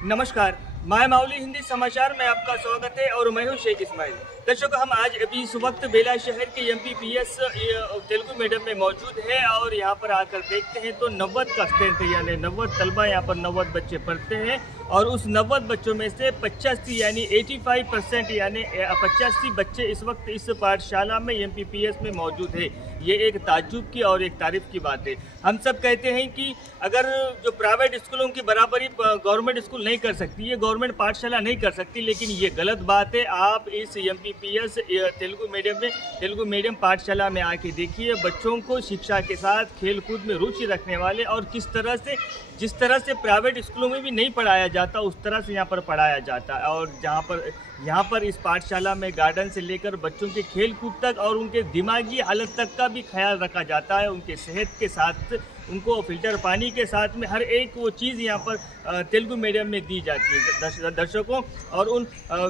नमस्कार, माय माउली हिंदी समाचार में आपका स्वागत है और मैं हूं शेख इस्माइल। दर्शकों, हम आज अभी इस वक्त बेला शहर के MPPS तेलुगु मीडियम में मौजूद है और यहां पर आकर देखते हैं तो 90 का स्ट्रेंथ है, यानी 90 तलबा यहां पर 90 बच्चे पढ़ते हैं और उस 90 बच्चों में से 85 यानी 85% यानी 85 बच्चे इस वक्त इस पाठशाला में MPPS में मौजूद है। ये एक ताज्जुब की और एक तारीफ की बात है। हम सब कहते हैं कि अगर जो प्राइवेट स्कूलों की बराबरी गवर्नमेंट स्कूल नहीं कर सकती, ये गवर्नमेंट पाठशाला नहीं कर सकती, लेकिन ये गलत बात है। आप इस MPPS तेलुगु मीडियम पाठशाला में आके देखिए, बच्चों को शिक्षा के साथ खेल कूद में रुचि रखने वाले और जिस तरह से प्राइवेट स्कूलों में भी नहीं पढ़ाया जाता उस तरह से यहाँ पर पढ़ाया जाता है। और यहाँ पर इस पाठशाला में गार्डन से लेकर बच्चों के खेल कूद तक और उनके दिमागी हालत तक का भी ख्याल रखा जाता है। उनके सेहत के साथ, उनको फिल्टर पानी के साथ में हर एक वो चीज़ यहाँ पर तेलुगु मीडियम में दी जाती है। दर्शकों, और उन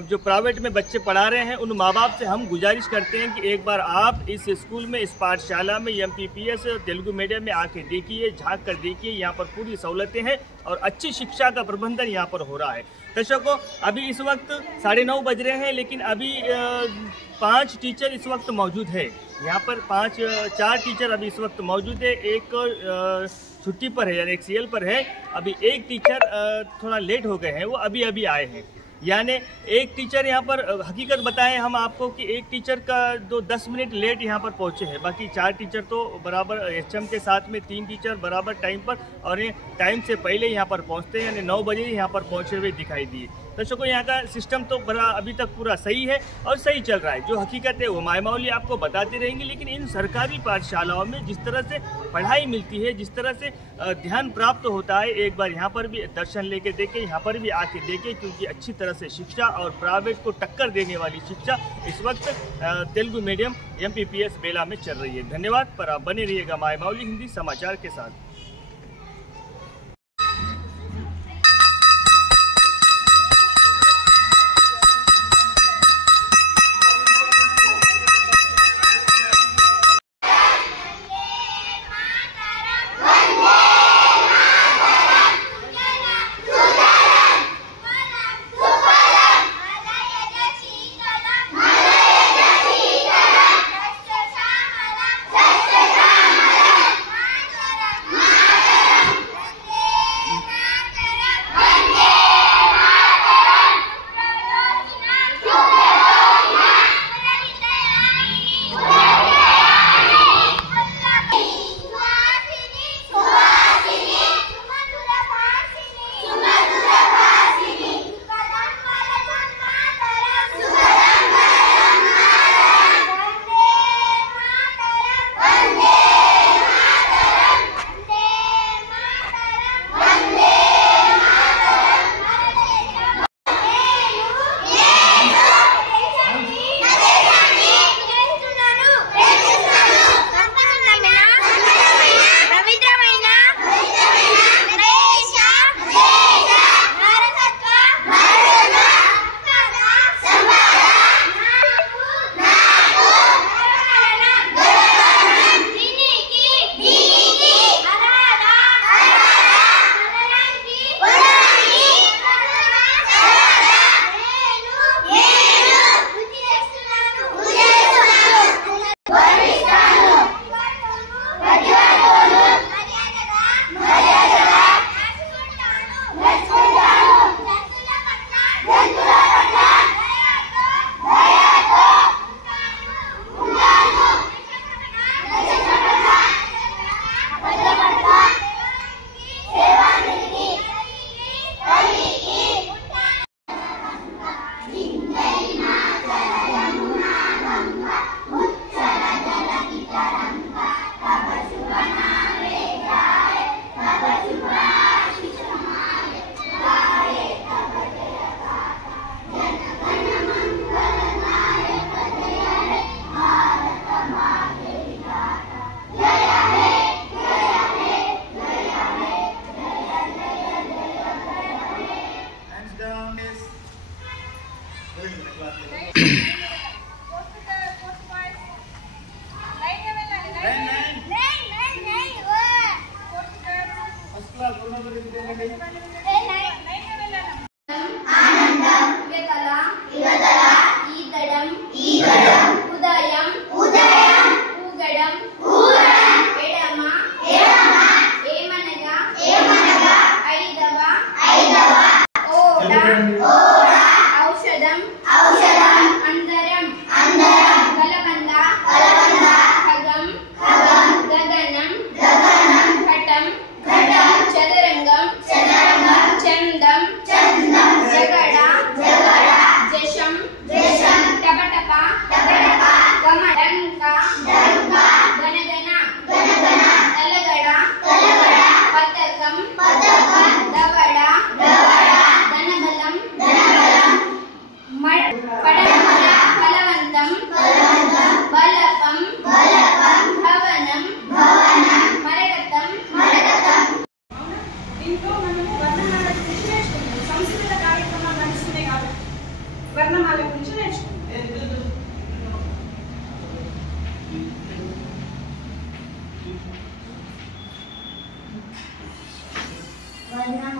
जो प्राइवेट में बच्चे पढ़ा रहे हैं उन माँ बाप से हम गुजारिश करते हैं कि एक बार आप इस स्कूल में, इस पाठशाला में MPPS तेलुगु मीडियम में आके देखिए, झाँक कर देखिए। यहाँ पर पूरी सहूलतें हैं और अच्छी शिक्षा का प्रबंधन यहाँ पर हो रहा है। दर्शकों, अभी इस वक्त 9:30 बज रहे हैं, लेकिन अभी 5 टीचर इस वक्त मौजूद है यहाँ पर। 4 टीचर अभी इस वक्त मौजूद है। एक छुट्टी पर है, यानी एक CL पर है। अभी एक टीचर थोड़ा लेट हो गए हैं, वो अभी आए हैं। यानी एक टीचर यहाँ पर, हकीकत बताएं हम आपको कि एक टीचर का 10 मिनट लेट यहाँ पर पहुँचे हैं। बाकी 4 टीचर तो बराबर HM के साथ में 3 टीचर बराबर टाइम पर और टाइम से पहले यहाँ पर पहुँचते हैं, यानी 9 बजे यहाँ पर पहुँचे हुए दिखाई दिए। दर्शकों, यहाँ का सिस्टम तो बड़ा अभी तक पूरा सही है और सही चल रहा है। जो हकीकत है वो माय माउली आपको बताते रहेंगे, लेकिन इन सरकारी पाठशालाओं में जिस तरह से पढ़ाई मिलती है, जिस तरह से ध्यान प्राप्त होता है, एक बार यहाँ पर भी दर्शन लेके देखें, यहाँ पर भी आके देखें, क्योंकि अच्छी तरह से शिक्षा और प्राइवेट को टक्कर देने वाली शिक्षा इस वक्त तेलुगु मीडियम MPPS बेला में चल रही है। धन्यवाद। पर आप बने रहिएगा माय माउली हिंदी समाचार के साथ।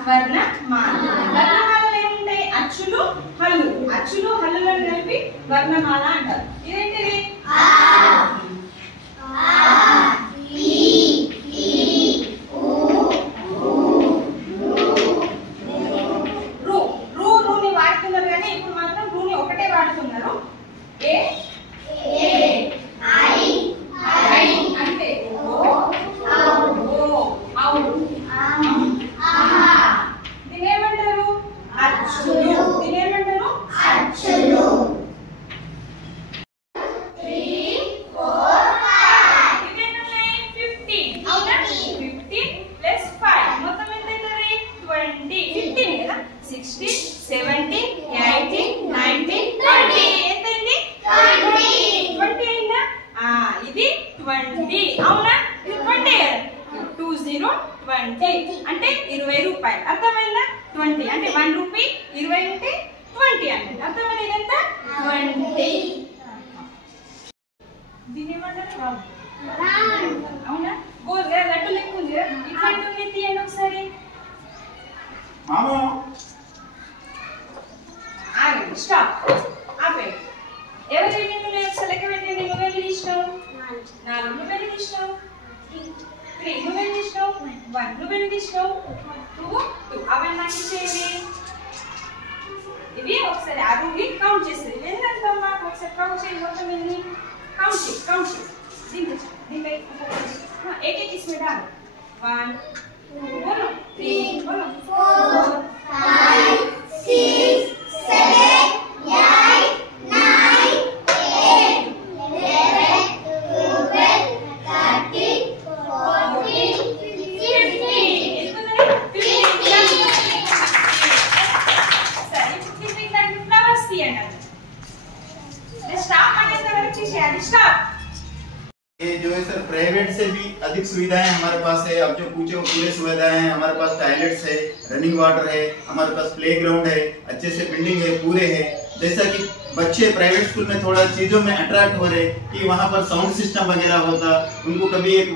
వర్ణమాల. వర్ణమాలలో ఏముంటాయి? అచ్చులు, హల్లు. అచ్చులు, హల్లులను కలిపి వర్ణమాల అంటారు. ఇదేంటిది? రూని వాడుతున్నారు కానీ ఇప్పుడు మాత్రం రూని ఒకటే వాడుతున్నారు. ఏ అంటే దీనేమంటారు? అచ్చులు. దీనేమంటారు? అచ్చులు. 3, 4, 5 ఇవేనున్నాయి 15. అవునా? 15 ప్లస్ 5 మొత్తం ఎంత అవుతుంది? 20. 15 కదా? 16, 17, 18, 19, 20. ఎంత అయింది? 20 అయిందా? ఇది 20. అవునా? ఇది 20 కదా? 20 20 అంటే 20 రూపాయలు. అర్థమైందా? 20 అంటే 1 రూపీ, 20 అంటే 20 అంటే అర్థమైంది. ఇదంతా 20. దీని ఏమంటారు? అవునా? గోల్ లడ్డు లెక్క ఉంది కదా? ఇట్లాంటి ఉంది, తీయండి ఒకసారి. స్టాప్. ఆపే. ఎవరు వెళ్ళింది? ఒకసారి లెక్క పెట్టండి. నువ్వెళ్ళి తీసినావు 4, నువ్వెళ్ళి తీసినావు 3, నువ్వెళ్ళి తీసినావు 1, నువ్వెళ్ళి తీసినావు 2, 2. అవన్నీ నాకు చేయండి. ఇవి ఒకసారి అరువి కౌంట్ చేస్తుంది. ఏంటంటమ్మా? ఒకసారి కౌంట్ చేయండి. మొత్తం ఎన్ని కౌంట్ చేయి. దీంట్లో एक एक इसमें डालो. 1 बोलो 3 बोलो 4 5 6 7 8 9 8 11 12 13 14 15. సరే ఇప్పుడు 15 దానికి ఫ్లవర్స్ తీయండి. స్టాప్ అనేది వరకు చేయాలి. స్టాప్. ये जो है सर प्राइवेट से भी अधिक सुविधाएं हमारे पास है। अब जो पूछे वो पूरे सुविधाएं हैं हमारे पास। टॉयलेट्स है, रनिंग वाटर है, हमारे पास प्लेग्राउंड है, अच्छे से बिल्डिंग है, पूरे है। जैसा कि बच्चे प्राइवेट स्कूल में थोड़ा चीजों में अट्रैक्ट हो रहे कि वहाँ पर साउंड सिस्टम वगैरह होता, उनको कभी एक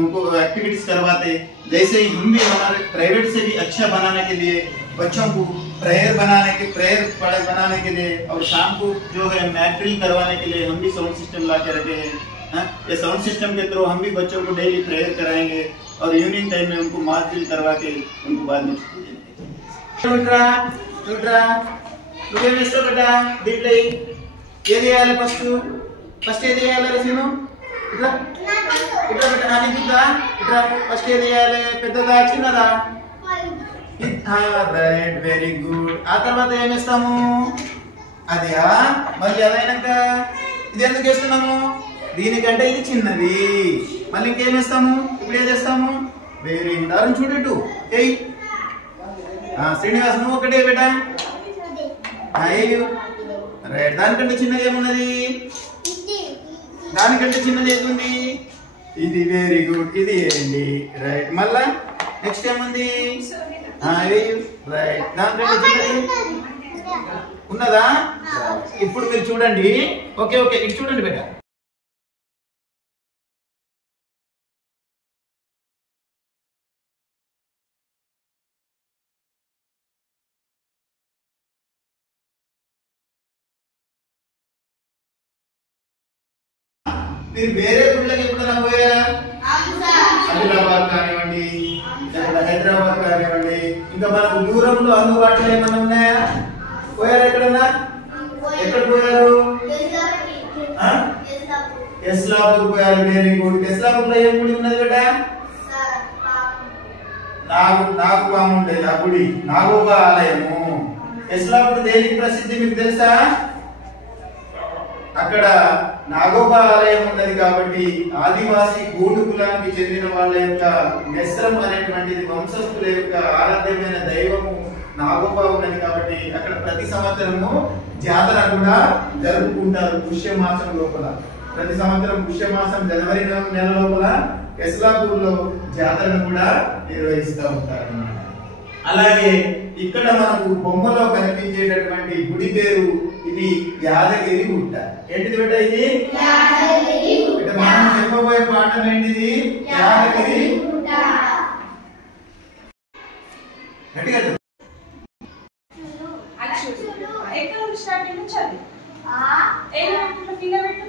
उनको एक्टिविटीज करवाते। जैसे ही हम भी हमारे प्राइवेट से भी अच्छा बनाने के लिए बच्चों को प्रेयर बनाने के लिए और शाम को जो है मैथ ड्रिल करवाने के लिए हम भी साउंड सिस्टम ला के रखे हैं। ये साउंड सिस्टम के थ्रू हम भी बच्चों को डेली प्रेयर कराएंगे और इवनिंग टाइम में उनको मार्च ड्रिल करवा के उनको बाद में छुट्टी देंगे। फस्ट ఏది చేయాలి రసీను? ఇట్లా ఇట్లా పెట్టాలి. ఇట్లా ఇట్లా ఫస్ట్ ఏది చేయాలి? పెద్దదా చిన్నదా? Right, very good. ఆ తర్వాత ఏం చేస్తాము? అది మళ్ళీ అదైనాక ఇది ఎందుకు వేస్తున్నాము? దీనికంటే ఇది చిన్నది. మళ్ళీ ఇంకేం వేస్తాము? ఇప్పుడు ఏం చేస్తాము? Very good. అరుణ్ చూడేటు ఏయ్. శ్రీనివాస్ నువ్వు ఒకటే బేటా. రైట్. దానికంటే చిన్నది ఏమున్నది? దానికంటే చిన్నది ఏముంది? ఇది. Very good. ఇది వేయండి. రైట్. మళ్ళా నెక్స్ట్ ఏముంది? రైట్. దానికంటే చిన్నది ఉన్నదా? ఇప్పుడు మీరు చూడండి. ఓకే ఓకే, ఇటు చూడండి బేటా. మీరు వేరే గుళ్ళకి ఎప్పుడైనా పోయారా? ఆదిలాబాద్ కానివ్వండి, హైదరాబాద్ కానివ్వండి, ఇంకా మనకు దూరంలో అందుబాటులో ఏమైనా ఉన్నాయా? పోయారా ఎక్కడన్నా? ఎక్కడ పోయారు? ఎస్లాపూర్ పోయారు. Very good. ఎస్లాపూర్ లో ఏం గుడి ఉన్నది బేటా? నాగుపాము ఉండేది ఆ గుడి, నాగోబా ఆలయము. ఎస్లాపూర్ దేనికి ప్రసిద్ధి మీకు తెలుసా? అక్కడ నాగోబా ఆలయం ఉన్నది కాబట్టి ఆదివాసీ గూడు కులానికి చెందిన వాళ్ళ యొక్క మెస్రం అనేటువంటిది వంశస్థుల యొక్క ఆరాధ్యమైన దైవము నాగోబా ఉన్నది కాబట్టి అక్కడ ప్రతి సంవత్సరము జాతర కూడా జరుపుకుంటారు. పుష్యమాసం లోపల ప్రతి సంవత్సరం పుష్యమాసం జనవరి నెల లోపల ఎస్లాపూర్ లో జాతరను కూడా నిర్వహిస్తూ ఉంటారు. అలాగే ఇక్కడ మనకు బొమ్మలో కనిపించేటటువంటి గుడి పేరు ఇది యాదగిరి గుట్ట. ఏంటిది బిడ్డ? ఇది మనం చెప్పబోయే పాఠం ఏంటిది? యాదగిరి గుట్ట. ఎక్కడ నుండి స్టార్ట్ అయింది చదువు. ఏం ఫింగర్ పెట్టు.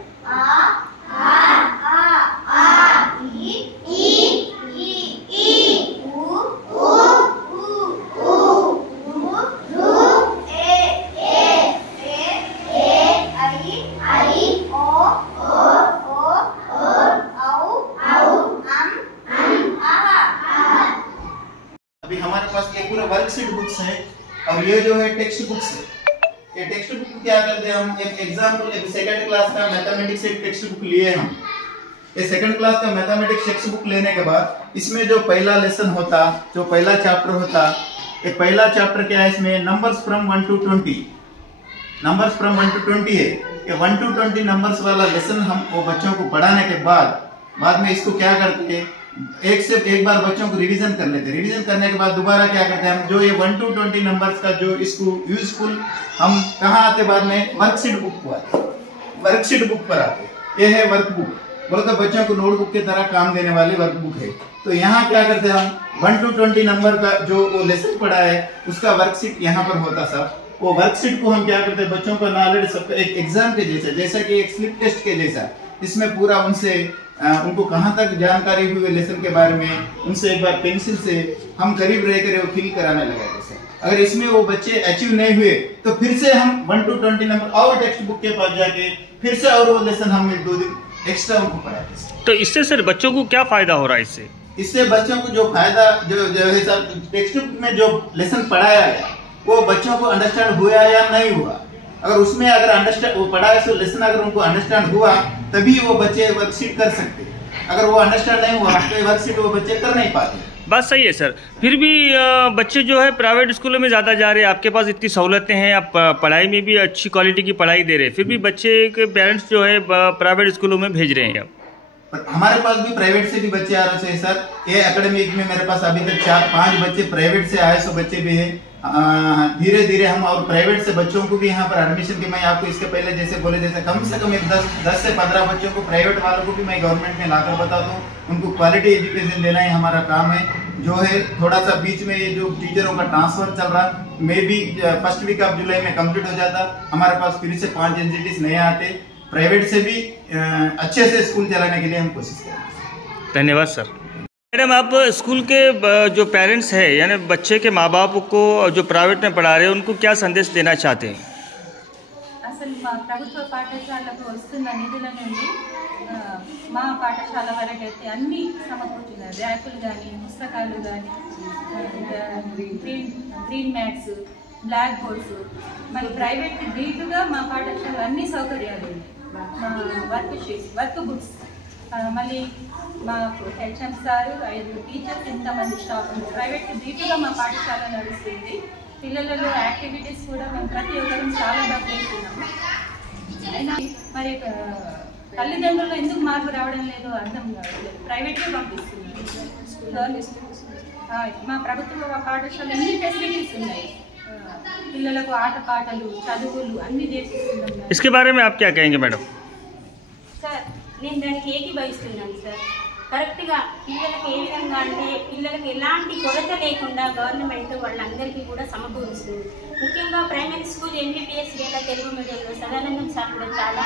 अभी हमारे पास ये पूरा वर्कशीट बुक्स है और ये जो है टेक्स्ट बुक्स है। ये टेक्स्ट बुक क्या करते हैं हम, एक एग्जांपल एक सेकंड क्लास का मैथमेटिक्स एक टेक्स्ट बुक लिए हम। ये सेकंड क्लास का मैथमेटिक्स टेक्स्ट बुक लेने के बाद इसमें जो पहला लेसन होता, जो पहला चैप्टर होता, ये पहला चैप्टर क्या है, इसमें numbers from 1 to 20, numbers from 1 to 20 है। ये 1 to 20 नंबर्स वाला लेसन हम वो बच्चों को पढ़ाने के बाद में इसको क्या करते हैं, एक बार बच्चों को रिवीजन कर लेते हैं। रिवीजन करने के बाद दोबारा क्या करते हैं हम, जो ये 1 to 20 नंबर्स का जो इसको यूजफुल हम कहाँ आते बाद में, वर्कशीट बुक को आते, वर्कशीट बुक पर आते। ये है वर्कबुक, बोलो तो बच्चों को नोटबुक की तरह काम देने वाली वर्कबुक है। तो यहाँ क्या करते हैं हम, 1 to 20 नंबर का जो वो लेसन पढ़ा है उसका वर्कशीट यहाँ पर होता सब। वो वर्कशीट को हम क्या करते हैं, बच्चों का नॉलेज सबका एक एग्जाम के जैसा, जैसा कि एक स्लिप टेस्ट के जैसा, इसमें पूरा उनसे उनको कहाँ तक जानकारी हुई लेसन के बारे में, उनसे एक बार पेंसिल से हम करीब रहकर वो फिल कराने लगे। जैसे अगर इसमें वो बच्चे अचीव नहीं हुए तो फिर से हम 1 to 20 नंबर और टेक्स्ट बुक के पास जाके फिर से और वो लेसन हम 2 दिन एक्स्ट्रा उनको पढ़ाते हैं। तो इससे सर बच्चों को क्या फायदा हो रहा है? इससे बच्चों को जो फायदा जो है सर, टेक्स्ट बुक में जो लेसन पढ़ाया है वो बच्चों को अंडरस्टैंड हुआ या नहीं हुआ। अगर उसमें अगर अंडरस्टैंड वो पढ़ाया तो लेसन अगर उनको अंडरस्टैंड हुआ तभी वो बच्चे वर्कशीट कर सकते हैं। अगर वो अंडरस्टैंड नहीं हुआ तो वर्कशीट वो बच्चे कर नहीं पाते। बात सही है सर। फिर भी बच्चे जो है प्राइवेट स्कूलों में ज़्यादा जा रहे हैं, आपके पास इतनी सहूलतें हैं, आप पढ़ाई में भी अच्छी क्वालिटी की पढ़ाई दे रहे हैं, फिर भी बच्चे के पेरेंट्स जो है प्राइवेट स्कूलों में भेज रहे हैं। हमारे पास भी प्राइवेट से भी बच्चे आ रहे हैं सर। ये एकेडमिक में मेरे पास अभी तक 4-5 बच्चे प्राइवेट से आए, 100 बच्चे भी हैं। धीरे धीरे हम और प्राइवेट से बच्चों को भी यहाँ पर एडमिशन की, मैं आपको इसके पहले जैसे बोले जैसे कम से कम 10 से 15 बच्चों को प्राइवेट वालों को भी मैं गवर्नमेंट में लाकर बता दूँ। उनको क्वालिटी एजुकेशन देना ही हमारा काम है। जो है थोड़ा सा बीच में ये जो टीचरों का ट्रांसफर चल रहा, मे भी फर्स्ट वीक ऑफ जुलाई में कंप्लीट हो जाता। हमारे पास फिर से 5 एनसीटीज नए आते, प्राइवेट से भी अच्छे से स्कूल चलाने के लिए हम कोशिश करेंगे। धन्यवाद सर। मैडम, आप स्कूल के जो पेरेंट्स हैं यानी बच्चे के माँ बाप को जो प्राइवेट में पढ़ा रहे हैं उनको क्या संदेश देना चाहते हैं? అసలు మా ప్రభుత్వ పాఠశాలకు వస్తున్న నిధుల నుండి మా పాఠశాల వరకు అయితే అన్ని సమకూర్చున్నారు. ర్యాకులు కానీ, పుస్తకాలు కానీ, గ్రీన్ మ్యాట్స్, బ్లాక్ బోర్డ్స్, మరి ప్రైవేట్ దీటుగా మా పాఠశాల అన్ని సౌకర్యాలు ఉన్నాయి. వర్క్ బుక్స్, మళ్ళీ మాకు హెచ్ఎం సారు, 5 టీచర్స్, ఇంతమంది స్టాఫ్ ఉంది. ప్రైవేట్ దీటుగా మా పాఠశాల నడుస్తుంది. పిల్లలలో యాక్టివిటీస్ కూడా మేము ప్రతి ఒక్కరం చాలా బాగా చేస్తున్నాము. అయినా మరి తల్లిదండ్రులు ఎందుకు మార్పు రావడం లేదు అర్థం కావట్లేదు. ప్రైవేట్గా పంపిస్తున్నాం. మా ప్రభుత్వ పాఠశాల అన్ని ఫెసిలిటీస్ ఉన్నాయి. పిల్లలకు ఆటపాటలు, చదువులు అన్ని చేస్తున్నాం. इसके बारे में आप क्या कहेंगे मैडम? సార్, నేను దానికి ఏకీభవిస్తున్నాను సార్. కరెక్ట్గా పిల్లలకు ఏ విధంగా అంటే పిల్లలకు ఎలాంటి కొరత లేకుండా గవర్నమెంట్ వాళ్ళందరికీ కూడా సమకూరుస్తుంది. ముఖ్యంగా ప్రైమరీ స్కూల్ ఎంపీపీఎస్ లేదా తెలుగు మీడియంలో సదానందం సార్ కూడా చాలా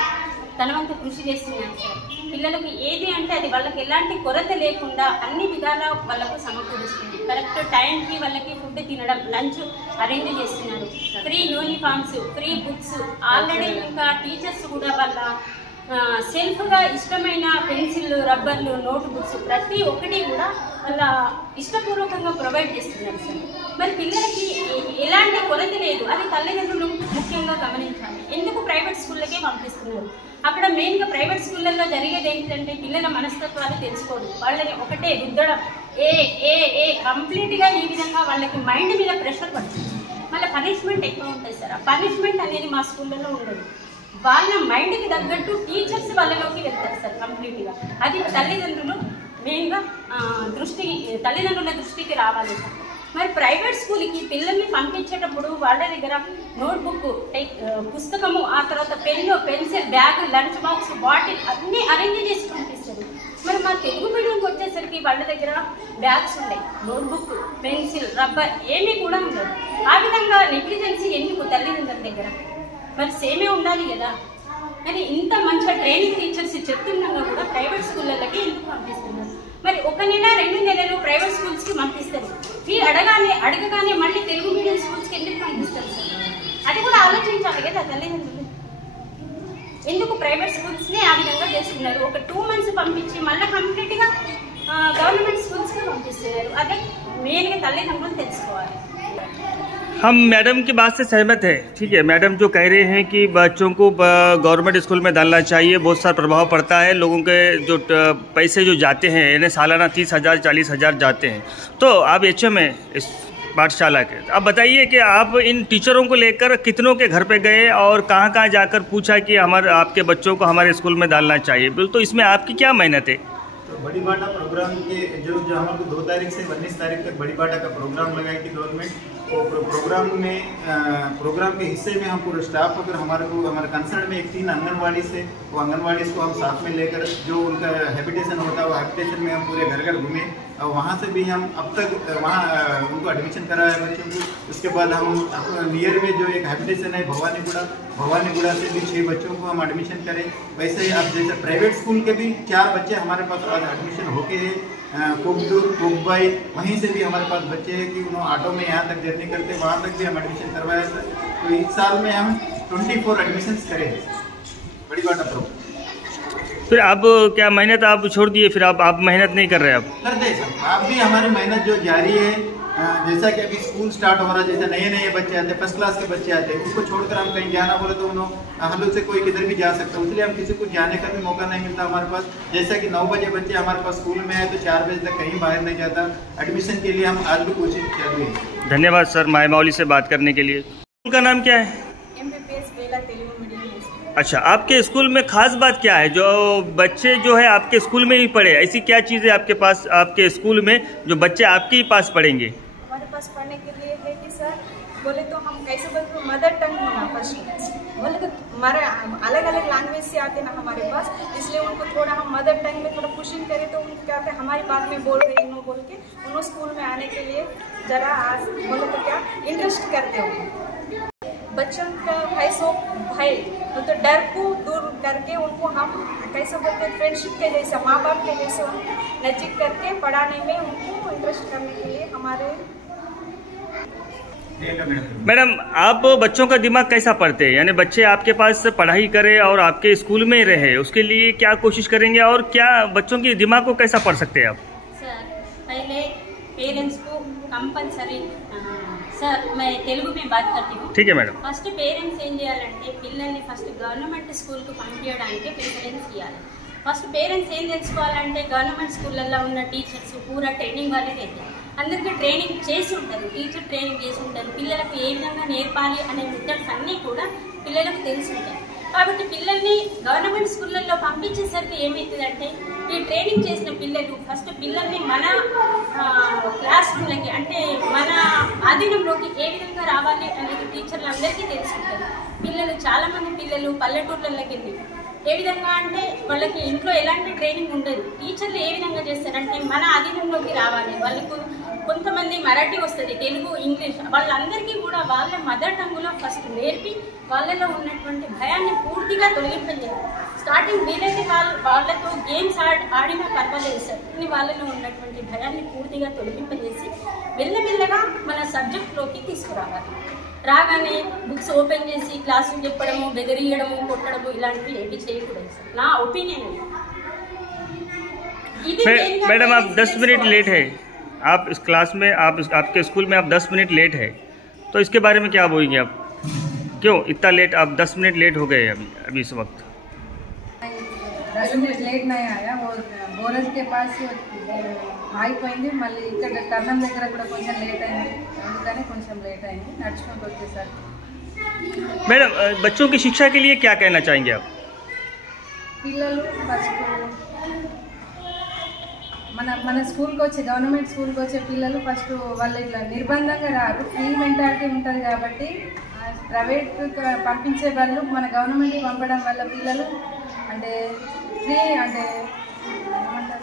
తన వంతు కృషి చేస్తున్నారు సార్. పిల్లలకు ఏది అంటే అది వాళ్ళకి ఎలాంటి కొరత లేకుండా అన్ని విధాలా వాళ్ళకు సమకూరుస్తుంది. కరెక్ట్ టైంకి వాళ్ళకి ఫుడ్ తినడం, లంచ్ అరేంజ్ చేస్తున్నారు. Free uniforms, free books, already ఇంకా టీచర్స్ కూడా వాళ్ళ సెల్ఫ్గా ఇష్టమైన పెన్సిల్, రబ్బర్లు, నోట్ బుక్స్ ప్రతి ఒక్కటి కూడా వాళ్ళ ఇష్టపూర్వకంగా ప్రొవైడ్ చేస్తున్నారు సార్. మరి పిల్లలకి ఎలాంటి కొరత లేదు, అది తల్లిదండ్రులు ముఖ్యంగా గమనించాలి. ఎందుకు ప్రైవేట్ స్కూళ్ళకే పంపిస్తున్నారు? అక్కడ మెయిన్గా ప్రైవేట్ స్కూళ్ళల్లో జరిగేది ఏంటంటే పిల్లల మనస్తత్వాలు తెలుసుకోరు. వాళ్ళని ఒకటే రుద్దడం, కంప్లీట్గా ఈ విధంగా వాళ్ళకి మైండ్ మీద ప్రెషర్ పడుతుంది. మళ్ళీ పనిష్మెంట్ ఎక్కువ ఉంటుంది సార్. ఆ పనిష్మెంట్ అనేది మా స్కూళ్ళలో ఉండదు. వాళ్ళ మైండ్కి తగ్గట్టు టీచర్స్ వాళ్ళలోకి వెళ్తారు సార్ కంప్లీట్గా. అది తల్లిదండ్రులు మెయిన్గా తల్లిదండ్రుల దృష్టికి రావాలి సార్. మరి ప్రైవేట్ స్కూల్కి పిల్లల్ని పంపించేటప్పుడు వాళ్ళ దగ్గర నోట్బుక్, పుస్తకము, ఆ తర్వాత pen, pencil, bag, lunch box, bottle అన్నీ అరేంజ్ చేసి పంపిస్తారు. మరి మా తెలుగు మీడియంకి వచ్చేసరికి వాళ్ళ దగ్గర బ్యాగ్స్ ఉన్నాయి, నోట్బుక్, పెన్సిల్, రబ్బర్ ఏమీ కూడా ఉండదు. ఆ విధంగా నెగ్లిజెన్సీ ఎందుకు తల్లిదండ్రుల దగ్గర? మరి సేమే ఉండాలి కదా. మరి ఇంత మంచిగా ట్రైనింగ్ టీచర్స్ చెప్తున్నాగా కూడా ప్రైవేట్ స్కూళ్ళకి ఎందుకు పంపిస్తున్నారు? మరి 1 నెల 2 నెలలు ప్రైవేట్ స్కూల్స్కి పంపిస్తారు, ఫీ అడగగానే మళ్ళీ తెలుగు మీడియం స్కూల్స్కి ఎందుకు పంపిస్తారు సార్? అది కూడా ఆలోచించాలి కదా తల్లిదండ్రులు. ఎందుకు ప్రైవేట్ స్కూల్స్ని ఆ విధంగా చేస్తున్నారు? ఒక 2 months పంపించి మళ్ళీ కంప్లీట్గా గవర్నమెంట్ స్కూల్స్కి పంపిస్తున్నారు. అదే మెయిన్గా తల్లిదండ్రులు తెలుసుకోవాలి. हम मैडम की बात से सहमत है। ठीक है, मैडम जो कह रहे हैं कि बच्चों को गवर्नमेंट स्कूल में डालना चाहिए, बहुत सारा प्रभाव पड़ता है, लोगों के जो पैसे जो जाते हैं यानी सालाना 30,000 40,000 जाते हैं। तो आप HM हैं इस पाठशाला के, आप बताइए कि आप इन टीचरों को लेकर कितनों के घर पे गए और कहाँ जाकर पूछा कि आपके बच्चों को हमारे स्कूल में डालना चाहिए? बिल्कुल, तो इसमें आपकी क्या मेहनत है? तो बड़ी बाटा प्रोग्राम के जो हमारे को 2 तारीख से 19 तारीख तक बड़ी बाटा का प्रोग्राम लगाई थी गवर्नमेंट। तो प्रोग्राम के हिस्से में हम पूरे स्टाफ अगर हमारे कंसर्न में 3 आंगनवाड़ी से, वो आंगनवाड़ी को हम साथ में लेकर जो उनका हैबिटेशन होता है वो हैबिटेशन में हम पूरे घर घूमे और वहाँ से भी हम अब तक वहाँ उनको एडमिशन कराया बच्चों को। उसके बाद हम नियर में जो एक हैबिटेशन है भवानीगुड़ा से भी 6 बच्चों को हम एडमिशन करें। वैसे ही अब जैसे प्राइवेट स्कूल के भी 4 बच्चे हमारे पास आज एडमिशन होके हैं। कोकदूर कोकबाई वहीं से भी हमारे पास बच्चे हैं कि उन्होंने ऑटो में यहाँ तक जर्नी करते, वहाँ तक भी हम एडमिशन करवाया था। तो इस साल में हम 24 एडमिशन करे हैं बड़ी बाटा प्रोग्राम। फिर आप क्या मेहनत आप छोड़ दिए? फिर आप मेहनत नहीं कर रहे? आप करते हैं सर, आप भी हमारी मेहनत जो जारी है। जैसा कि अभी स्कूल स्टार्ट हो रहा है, जैसे नए बच्चे आते हैं, फर्स्ट क्लास के बच्चे आते हैं, उनको छोड़कर हम कहीं जाना बोले तो उन्होंने हल्लू से कोई किधर भी जा सकता है, इसलिए हम किसी को जाने का भी मौका नहीं मिलता हमारे पास। जैसा कि 9 बजे बच्चे हमारे पास स्कूल में आए तो 4 बजे तक कहीं बाहर नहीं जाता। एडमिशन के लिए हम आज भी कोशिश चालू है। धन्यवाद सर मायमावली से बात करने के लिए। स्कूल का नाम क्या है? MPPS बेला तेलुगु मीडियम। अच्छा, आपके स्कूल में खास बात क्या है जो बच्चे जो है आपके स्कूल में ही पढ़े? ऐसी क्या चीज़ है आपके पास, आपके स्कूल में जो बच्चे आपके ही पास पढ़ेंगे? हमारे पास पढ़ने के लिए है कि सर बोले तो हम कैसे बोलते हैं, मदर टंग होना फर्स्ट। बोले तो हमारे अलग अलग लैंग्वेज से आते ना हमारे पास, इसलिए उनको थोड़ा हम मदर टंग में थोड़ा पुशिंग करें तो उनको क्या होता है, हमारी बात में बोल रही नो बोल के उन्होंने स्कूल में आने के लिए ज़रा आज बोले तो क्या इंटरेस्ट करते हो। बच्चों का भय तो डर को दूर करके उनको हम कैसे बोलते हैं, फ्रेंडशिप के जैसे, माँ बाप के जैसे उनको नजीक करके पढ़ाने में उनको इंटरेस्ट करने के लिए हमारे। मैडम, आप बच्चों का दिमाग कैसा पढ़ते हैं? यानी बच्चे आपके पास पढ़ाई करें और आपके स्कूल में रहे, उसके लिए क्या कोशिश करेंगे और क्या बच्चों के दिमाग को कैसा पढ़ सकते हैं आप? सर पहले पेरेंट्स को कंपल्सरी, सर मैं तेलुगु में बात करती हूँ। ठीक है मैडम। ఫస్ట్ పేరెంట్స్ ఏం చేయాలంటే పిల్లల్ని ఫస్ట్ గవర్నమెంట్ స్కూల్కి పంపించడానికి ప్రిఫరెన్స్ ఇవ్వాలి. ఫస్ట్ పేరెంట్స్ ఏం తెలుసుకోవాలంటే గవర్నమెంట్ స్కూళ్ళల్లో ఉన్న టీచర్స్ పూరా ట్రైనింగ్ వాళ్ళే అయితే అందరికీ ట్రైనింగ్ చేసి ఉంటారు, టీచర్ ట్రైనింగ్ చేసి ఉంటారు, పిల్లలకు ఏ విధంగా నేర్పాలి అనే మెథడ్స్ అన్నీ కూడా పిల్లలకు తెలిసి ఉంటాయి. కాబట్టి పిల్లల్ని గవర్నమెంట్ స్కూళ్ళల్లో పంపించేసరికి ఏమవుతుందంటే ఈ ట్రైనింగ్ చేసిన పిల్లలు ఫస్ట్ పిల్లల్ని మన క్లాస్ రూమ్లకి అంటే మన ఆధీనంలోకి ఏ విధంగా రావాలి అనేది టీచర్లు అందరికీ తెలుసుకుంటారు. పిల్లలు చాలామంది పిల్లలు పల్లెటూర్లలోకి వెళ్ళి ఏ విధంగా అంటే వాళ్ళకి ఇంట్లో ఎలాంటి ట్రైనింగ్ ఉండదు, టీచర్లు ఏ విధంగా చేస్తారంటే మన ఆధీనంలోకి రావాలి. వాళ్ళకు కొంతమంది మరాఠీ వస్తుంది, తెలుగు, ఇంగ్లీష్, వాళ్ళందరికీ కూడా వాళ్ళ మదర్ టంగులో ఫస్ట్ నేర్పి వాళ్ళలో ఉన్నటువంటి భయాన్ని పూర్తిగా తొలగింపజేయాలి. స్టార్టింగ్ వీలైతే వాళ్ళతో గేమ్స్ ఆడినా పర్వాలేదు సార్, కానీ వాళ్ళలో ఉన్నటువంటి భయాన్ని పూర్తిగా తొలగింపజేసి మెల్లమెల్లగా మన సబ్జెక్ట్లోకి తీసుకురావాలి. రాగానే బుక్స్ ఓపెన్ చేసి క్లాసులు చెప్పడము, బెదిరియడము, కొట్టడము ఇలాంటివి ఏవి చేయకూడదు సార్, నా ఒపీనియన్. मैडम आप 10 मिनट लेट है, आप इस क्लास में आपके स्कूल में आप 10 मिनट लेट है, तो इसके बारे में क्या बोलेंगे आप? क्यों इतना लेट? आप 10 मिनट लेट हो गए अभी इस वक्त। 10 मिनट लेट नहीं आया, वो बोरस के पास ఆగిపోయింది. మళ్ళీ ఇక్కడ కర్ణం దగ్గర కూడా కొంచెం లేట్ అయింది, అందుకని కొంచెం లేట్ అయింది, నడుచుకుంటూ వచ్చేసరికి. मैडम बच्चों की शिक्षा के लिए क्या कहना चाहेंगे आप? పిల్లలు ఫస్ట్ మన స్కూల్కి వచ్చే గవర్నమెంట్ స్కూల్కి వచ్చే పిల్లలు ఫస్ట్ వాళ్ళు ఇట్లా నిర్బంధంగా రారు, ఫ్రీ మెంటాలిటీ ఉంటుంది కాబట్టి ప్రైవేట్ పంపించే వాళ్ళు మన గవర్నమెంట్కి పంపడం వల్ల పిల్లలు అంటే ఫ్రీ అంటే ఏమంటారు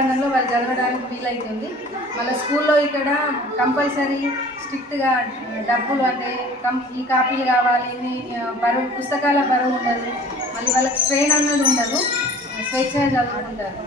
వాతావరణంలో వాళ్ళు చదవడానికి వీలవుతుంది. మళ్ళీ స్కూల్లో ఇక్కడ కంపల్సరీ స్ట్రిక్ట్గా డబ్బులు అంటే ఈ కాపీలు కావాలి, బరువు పుస్తకాల బరువు ఉండదు, మళ్ళీ వాళ్ళకి స్ట్రెయిన్ అన్నది ఉండదు, స్వేచ్ఛగా చదువుకుంటారు.